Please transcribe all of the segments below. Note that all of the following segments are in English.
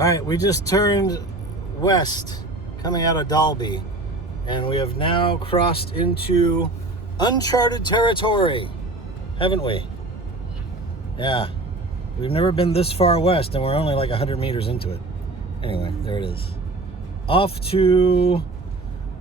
All right, we just turned west coming out of Dalby, and we have now crossed into uncharted territory, haven't we? Yeah, we've never been this far west, and we're only like 100 meters into it. Anyway, there it is. Off to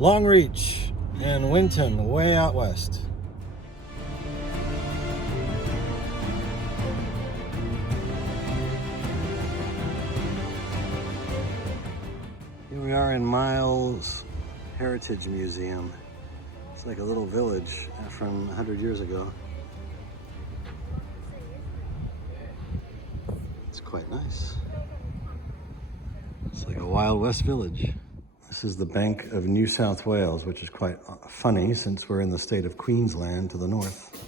Longreach and Winton, way out west. Here we are in Miles Heritage Museum. It's like a little village from 100 years ago. It's quite nice. It's like a Wild West village. This is the Bank of New South Wales, which is quite funny since we're in the state of Queensland to the north.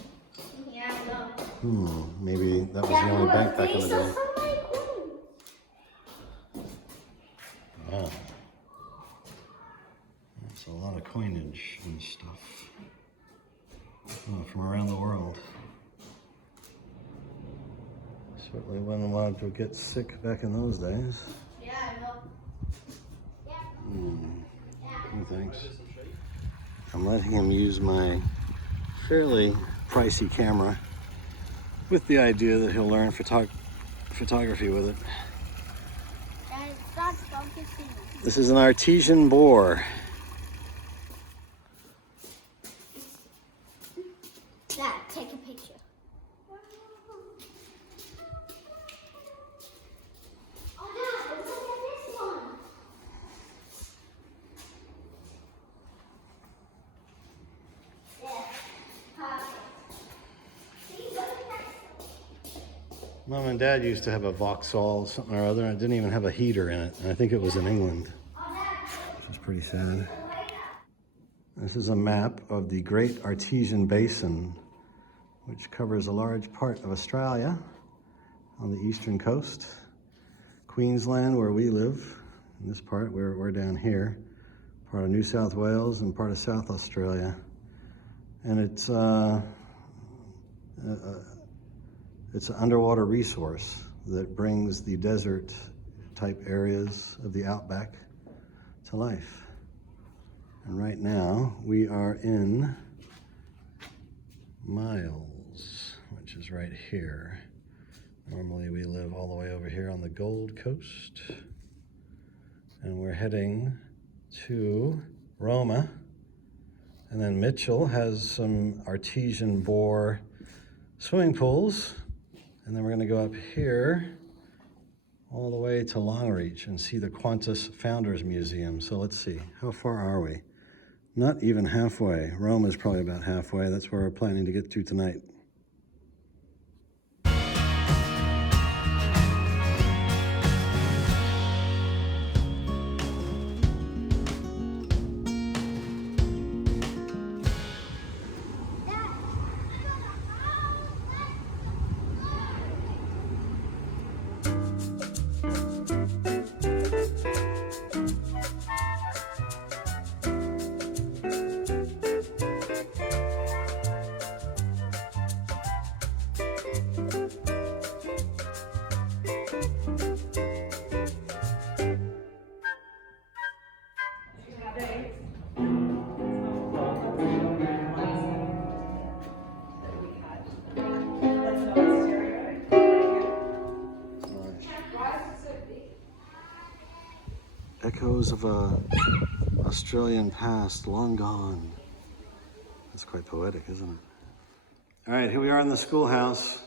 Yeah, I know. Maybe that was the only bank back in the day. Wow. That's a lot of coinage and stuff from around the world. Certainly wasn't allowed to get sick back in those days. Yeah, I know. Thanks. I'm letting him use my fairly pricey camera with the idea that he'll learn photography with it. This is an artesian bore. Dad, take a picture. Oh, Dad, look at this one. Mom and Dad used to have a Vauxhall something or other, and it didn't even have a heater in it. And I think it was in England, which is pretty sad. This is a map of the Great Artesian Basin, which covers a large part of Australia on the eastern coast. Queensland, where we live, in this part, we're down here, part of New South Wales and part of South Australia. And it's an underwater resource that brings the desert type areas of the outback to life. And right now we are in Miles, which is right here. Normally we live all the way over here on the Gold Coast. And we're heading to Roma. And then Mitchell has some artesian bore swimming pools. And then we're going to go up here all the way to Longreach and see the Qantas Founders Museum. So let's see, how far are we? Not even halfway. Rome is probably about halfway. That's where we're planning to get to tonight. Echoes of a Australian past long gone. That's quite poetic, isn't it? All right, here we are in the schoolhouse.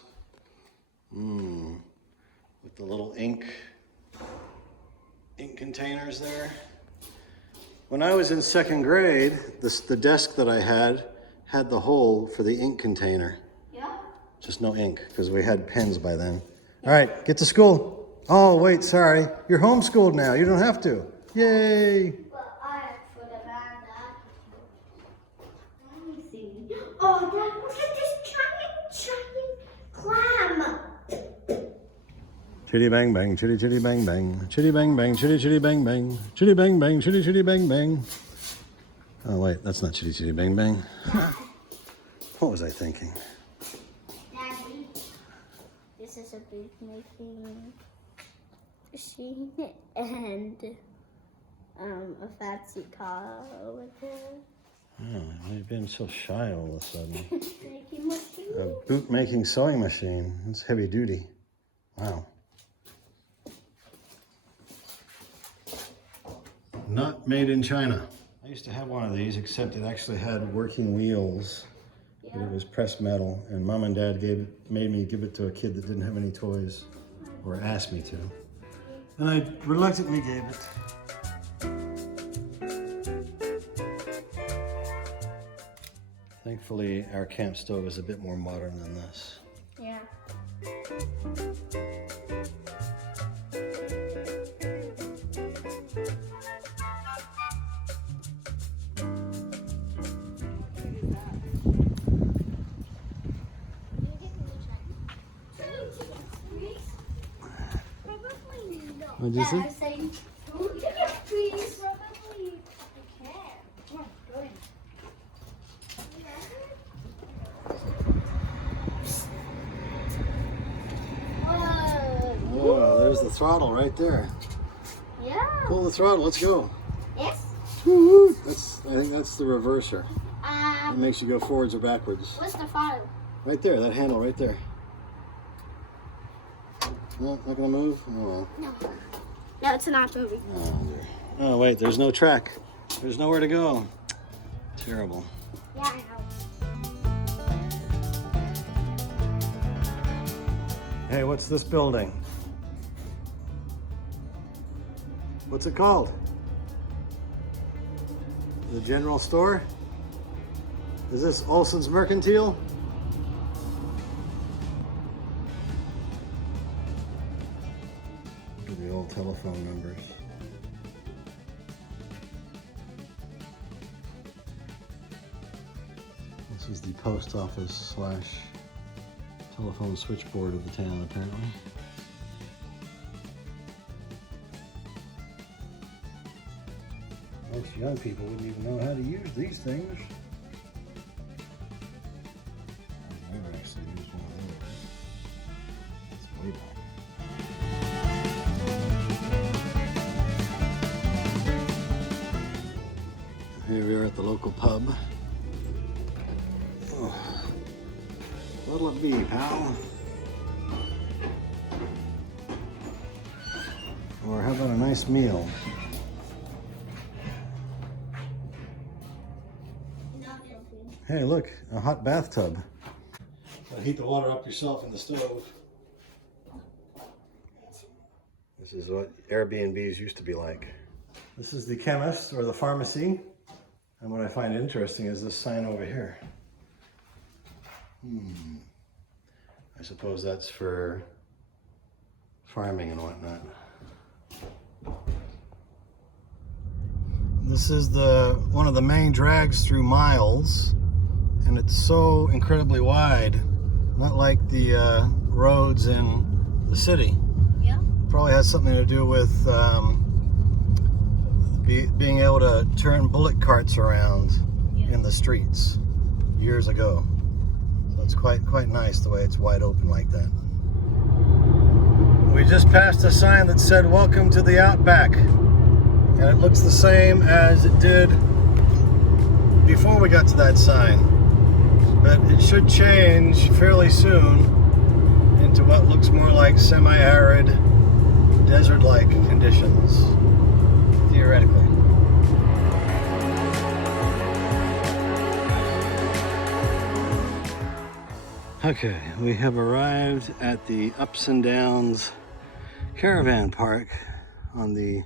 With the little ink containers there. When I was in second grade, the desk that I had the hole for the ink container. Yeah? Just no ink, because we had pens by then. All right, get to school. Oh, wait, sorry. You're homeschooled now. You don't have to. Yay. Well, I for the band. Let me see. Oh, Dad, look at this giant clam. Chitty bang bang, chitty chitty bang bang, chitty bang bang, chitty chitty bang bang, chitty bang bang, chitty chitty bang bang. Oh wait, that's not chitty chitty bang bang. What was I thinking? Daddy, this is a big making. machine and a fancy car over there. Oh, you've been so shy all of a sudden. Making machine. A boot-making sewing machine. That's heavy duty. Wow. Not made in China. I used to have one of these, except it actually had working wheels. Yeah. But it was pressed metal, and Mom and Dad made me give it to a kid that didn't have any toys, or asked me to. And I reluctantly gave it. Thankfully, our camp stove is a bit more modern than this. Yeah. What'd you say? Please. Whoa, there's the throttle right there. Yeah. Pull the throttle, let's go. Yes. Woo-hoo. I think that's the reverser. It makes you go forwards or backwards. What's the throttle? Right there, that handle right there. No, not gonna move? Oh well. No. No, it's not moving. Oh, dear. Oh wait, there's no track. There's nowhere to go. Terrible. Yeah, I know. Hey, what's this building? What's it called? The general store? Is this Olson's Mercantile? Look at the old telephone numbers. This is the post office / telephone switchboard of the town, apparently. Most young people wouldn't even know how to use these things. I've never actually used one of those. It's way back. Here we are at the local pub. Oh. What'll it be, pal? Or how about a nice meal? Hey, look, a hot bathtub. Heat the water up yourself in the stove. This is what Airbnbs used to be like. This is the chemist or the pharmacy. And what I find interesting is this sign over here. I suppose that's for farming and whatnot. This is one of the main drags through Miles, and it's so incredibly wide, not like the roads in the city. Yeah. Probably has something to do with being able to turn bullock carts around in the streets years ago. So it's quite nice the way it's wide open like that. We just passed a sign that said "Welcome to the Outback," and it looks the same as it did before we got to that sign. But it should change fairly soon into what looks more like semi-arid, desert-like conditions, theoretically. Okay, we have arrived at the Ups and Downs caravan park on the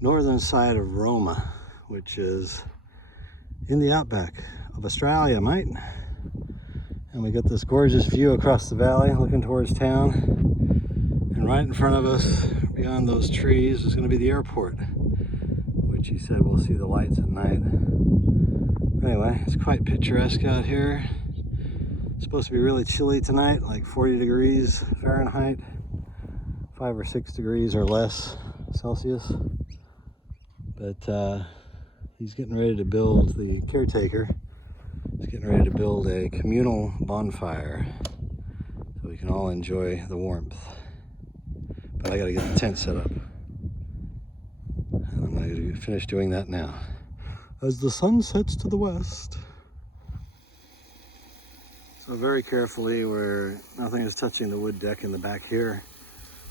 northern side of Roma, which is in the outback of Australia, mate. And we got this gorgeous view across the valley looking towards town. And right in front of us, beyond those trees, is going to be the airport, which he said we'll see the lights at night. Anyway, it's quite picturesque out here. It's supposed to be really chilly tonight, like 40 degrees Fahrenheit, 5 or 6 degrees or less Celsius. But he's getting ready to build, the caretaker is getting ready to build a communal bonfire so we can all enjoy the warmth. But I gotta get the tent set up. And I'm gonna finish doing that now. As the sun sets to the west. So very carefully, where nothing is touching the wood deck in the back here,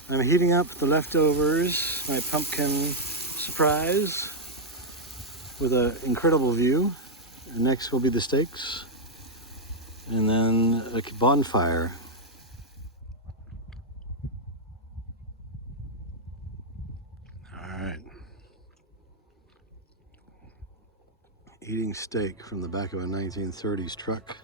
I'm heating up the leftovers, my pumpkin surprise, with an incredible view. And next will be the steaks, and then a bonfire. All right. Eating steak from the back of a 1930s truck.